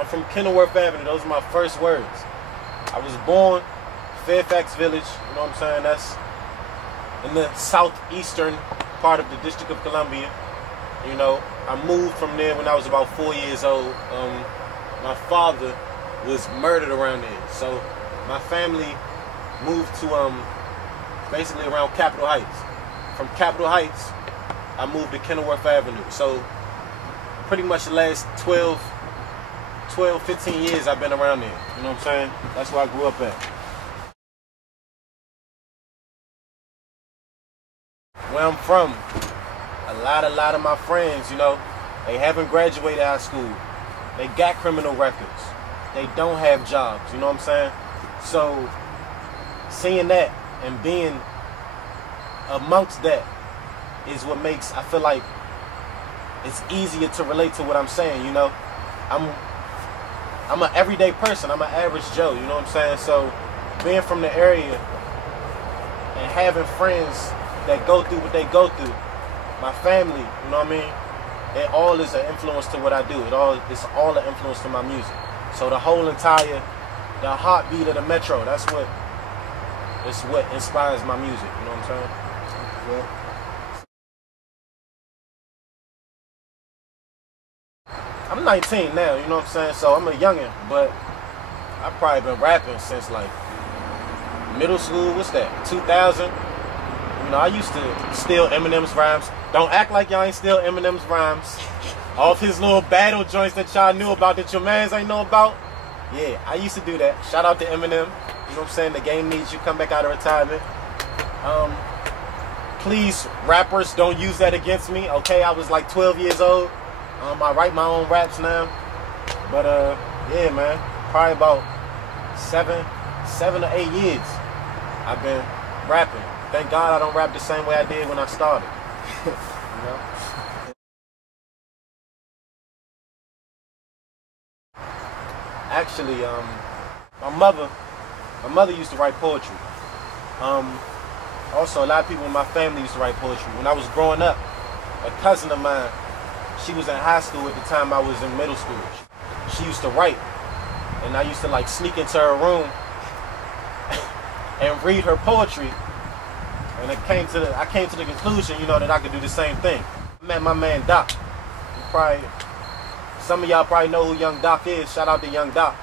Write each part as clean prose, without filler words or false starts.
I'm from Kenilworth Avenue. Those are my first words. I was born Fairfax Village, you know what I'm saying? That's in the southeastern part of the District of Columbia. You know, I moved from there when I was about 4 years old. My father was murdered around there, so my family moved to basically around Capitol Heights. From Capitol Heights, I moved to Kenilworth Avenue. So pretty much the last 12, 15 years I've been around there. You know what I'm saying? That's where I grew up at. Where I'm from, a lot of my friends, you know, they haven't graduated high school. They got criminal records. They don't have jobs, you know what I'm saying? So seeing that and being amongst that is what makes, I feel like it's easier to relate to what I'm saying, you know? I'm an everyday person. I'm an average Joe, you know what I'm saying? So being from the area and having friends that go through what they go through, my family, you know what I mean? It all is an influence to what I do. It's all an influence to my music. So the whole entire, the heartbeat of the Metro, that's what inspires my music, you know what I'm saying? Yeah. I'm 19 now, you know what I'm saying? So I'm a youngin', but I've probably been rapping since like middle school, what's that, 2000? You know, I used to steal Eminem's rhymes. Don't act like y'all ain't steal Eminem's rhymes off his little battle joints that y'all knew about that your mans ain't know about. Yeah, I used to do that. Shout out to Eminem. You know what I'm saying? The game needs you. Come back out of retirement. Please, rappers, don't use that against me. Okay, I was like 12 years old. I write my own raps now. But yeah, man, probably about seven or 8 years I've been rapping. Thank God I don't rap the same way I did when I started. You know? Actually, my mother used to write poetry. Also, a lot of people in my family used to write poetry. When I was growing up, a cousin of mine, she was in high school at the time I was in middle school. She used to write, and I used to like sneak into her room and read her poetry. And I came to the conclusion, you know, that I could do the same thing. I met my man Doc. Some of y'all probably know who Young Doc is. Shout out to Young Doc.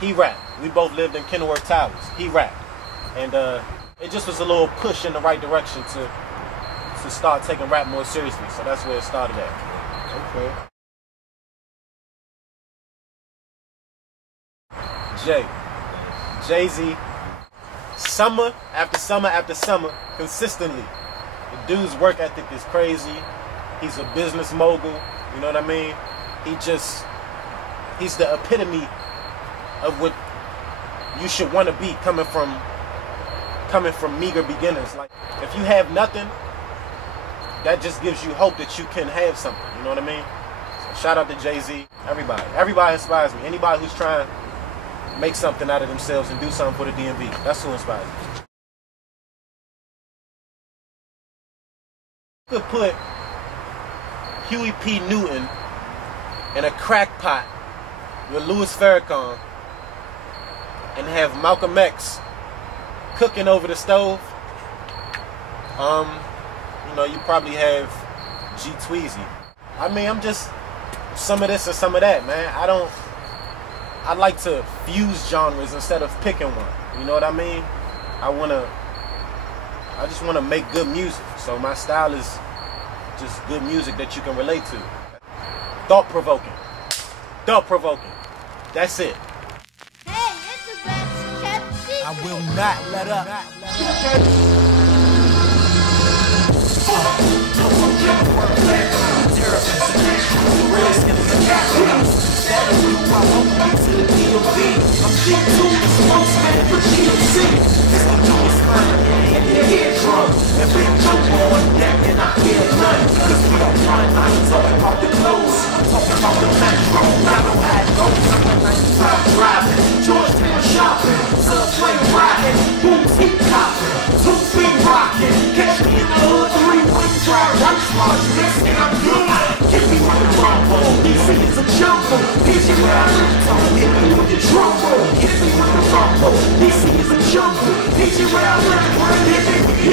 He rapped. We both lived in Kenilworth Towers. He rapped. And it just was a little push in the right direction to start taking rap more seriously. So that's where it started at. Okay. Jay-Z. Summer after summer after summer, consistently. The dude's work ethic is crazy. He's a business mogul, you know what I mean? He's the epitome of what you should want to be coming from meager beginners. Like, if you have nothing, that just gives you hope that you can have something, you know what I mean? So shout out to Jay-Z, everybody. Everybody inspires me. Anybody who's trying to make something out of themselves and do something for the DMV. That's who inspires me. You could put Huey P. Newton in a crack pot with Louis Farrakhan and have Malcolm X cooking over the stove. You know, you probably have G Tweezy. I mean, I'm just some of this and some of that, man. I like to fuse genres instead of picking one. You know what I mean? I just want to make good music. So my style is just good music that you can relate to. Thought-provoking. Thought-provoking. That's it. Hey, it's the best kept secret. I will not let up. That'll do my homie to the DMV. I'm G2, the spokesman for GMC. It's the newest line, and your eardrum. And Big Joe on deck, and I hear none. Cause we don't run, I ain't talking about the clothes. I'm talking about the metro. Y'all know how it goes. I'm at 95 driving, Georgetown shopping, Subway riding, boutique copping, 2 feet rocking. Catch me in the hood, 3-wing drive, right large mix, and I'm good. Give me one rumble, DC is a jumbo. Hit you where I live, talk, hit me with the drum roll, hit me with the rumble. DC is a jungle. Hit you where I live, hit me with the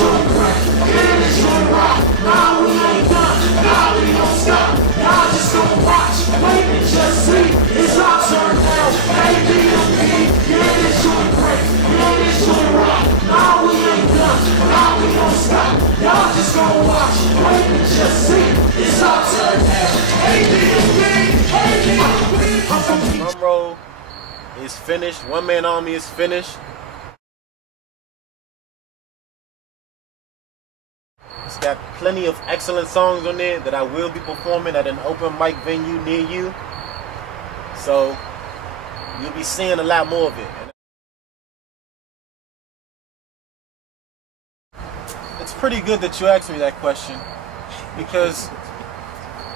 drum roll. It is your rock. Nah, we ain't done. Nah, we don't stop. Y'all just gonna watch. Wait and just see. It's our turn now. ABMP. Yeah, it's your break. Yeah, it's your rock. Nah, we ain't done. Nah, we don't stop. Y'all just gonna watch. Wait and just see. It's our turn now. ABMP. ABMP. Drum roll is finished. One Man Army is finished. It's got plenty of excellent songs on there that I will be performing at an open mic venue near you. So you'll be seeing a lot more of it. It's pretty good that you asked me that question, because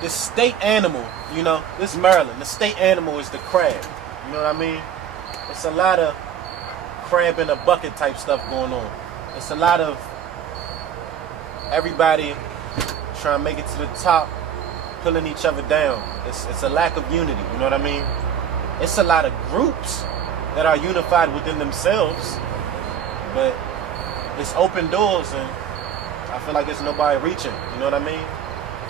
the state animal, you know, this Maryland, the state animal is the crab. You know what I mean? It's a lot of crab in a bucket type stuff going on. It's a lot of everybody trying to make it to the top, pulling each other down. It's a lack of unity, you know what I mean? It's a lot of groups that are unified within themselves, but it's open doors and I feel like there's nobody reaching, you know what I mean?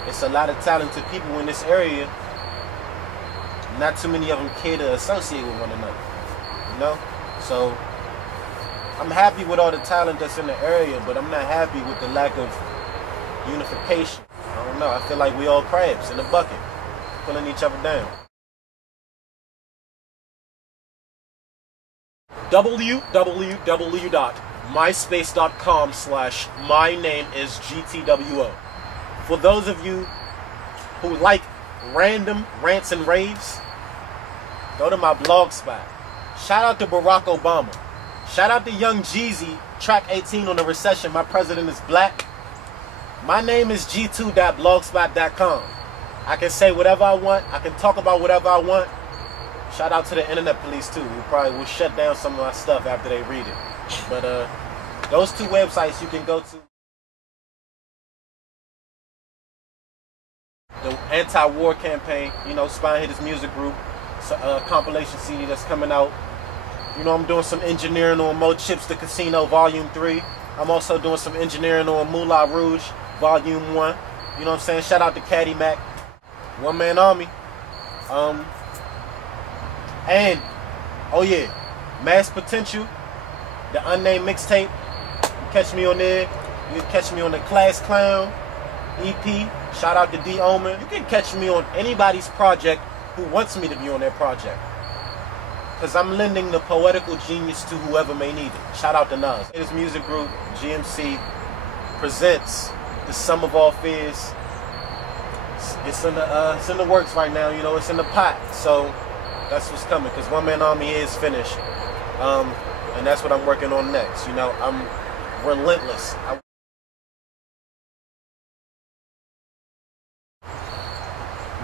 It's a lot of talented people in this area. Not too many of them care to associate with one another, you know? So I'm happy with all the talent that's in the area, but I'm not happy with the lack of unification. I don't know, I feel like we all crabs in a bucket, pulling each other down. www.myspace.com/mynamesgtwo. For those of you who like random rants and raves, go to my blog spot. Shout out to Barack Obama. Shout out to Young Jeezy, track 18 on the recession, My President is Black. My name is g2.blogspot.com. I can say whatever I want. I can talk about whatever I want. Shout out to the internet police too, who probably will shut down some of my stuff after they read it. But those two websites you can go to. The anti-war campaign, you know, Spine Hitters Music Group, compilation CD that's coming out. You know, I'm doing some engineering on Mo Chips the Casino Volume 3. I'm also doing some engineering on Moulin Rouge Volume 1. You know what I'm saying? Shout out to Caddy Mac. One Man Army. And, oh yeah, Mass Potential, the unnamed mixtape. You catch me on there. You can catch me on the Class Clown EP. Shout out to D Omen. You can catch me on anybody's project who wants me to be on their project, because I'm lending the poetical genius to whoever may need it. Shout out to Nas. His music group, GMC, presents The Sum of All Fears. It's in the works right now, you know, it's in the pot. So that's what's coming, because One Man Army is finished. And that's what I'm working on next. You know, I'm relentless.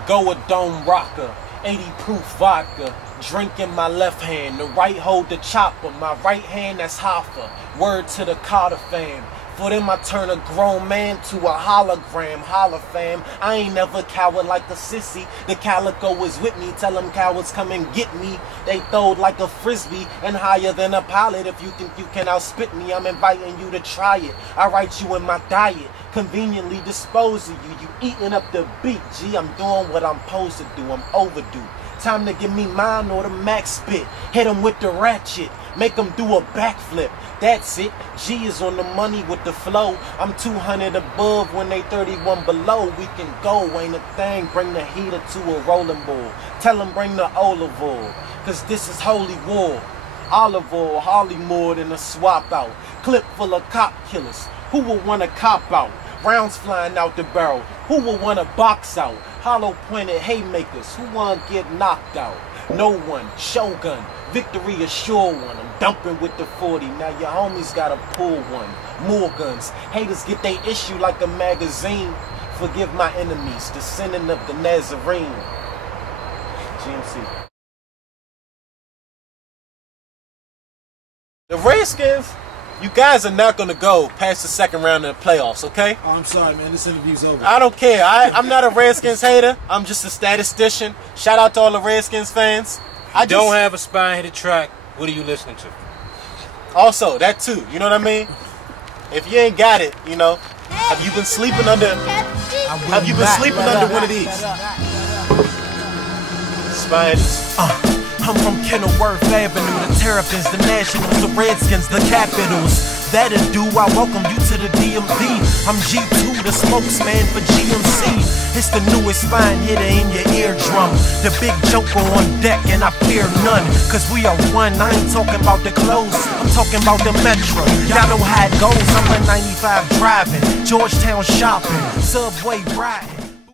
Go a dome rocker, 80 proof vodka, drink in my left hand, the right hold the chopper, my right hand that's Hoffa, word to the Carter fam. For them I turn a grown man to a hologram, holla fam. I ain't never coward like a sissy, the calico is with me, tell them cowards come and get me. They throwed like a frisbee and higher than a pilot. If you think you can outspit me, I'm inviting you to try it. I write you in my diet, conveniently dispose of you. You eating up the beat, G, I'm doing what I'm supposed to do, I'm overdue. Time to give me mine or the max spit. Hit him with the ratchet, make him do a backflip. That's it, G is on the money with the flow. I'm 200 above when they 31 below. We can go, ain't a thing, bring the heater to a rolling ball. Tell them bring the olive oil, cause this is holy war. Olive oil, hardly more than a swap out. Clip full of cop killers, who will wanna cop out? Rounds flying out the barrel, who will wanna box out? Hollow pointed haymakers, who wanna get knocked out? No one, Shogun, victory a sure one. I'm dumping with the 40, now your homies gotta pull one. More guns, haters get they issue like a magazine. Forgive my enemies, descendant of the Nazarene. GMC. The Redskins, You guys are not gonna go past the second round of the playoffs, okay? Oh, I'm sorry, man. This interview's over. I don't care. I'm not a Redskins hater. I'm just a statistician. Shout out to all the Redskins fans. I Don't have a spine-headed track. What are you listening to? Also, that too. You know what I mean? If you ain't got it, you know, have you been sleeping under? Have you been sleeping under one of these? Spines. I'm from Kenilworth Avenue, the Terrapins, the Nationals, the Redskins, the Capitals. That'll do, I welcome you to the DMV. I'm G2, the spokesman for GMC. It's the newest spine hitter in your eardrum. The big joker on deck and I fear none. Cause we are one, I ain't talking about the clothes, I'm talking about the Metro. Y'all know how it goes, I'm a 95 driving, Georgetown shopping, Subway riding.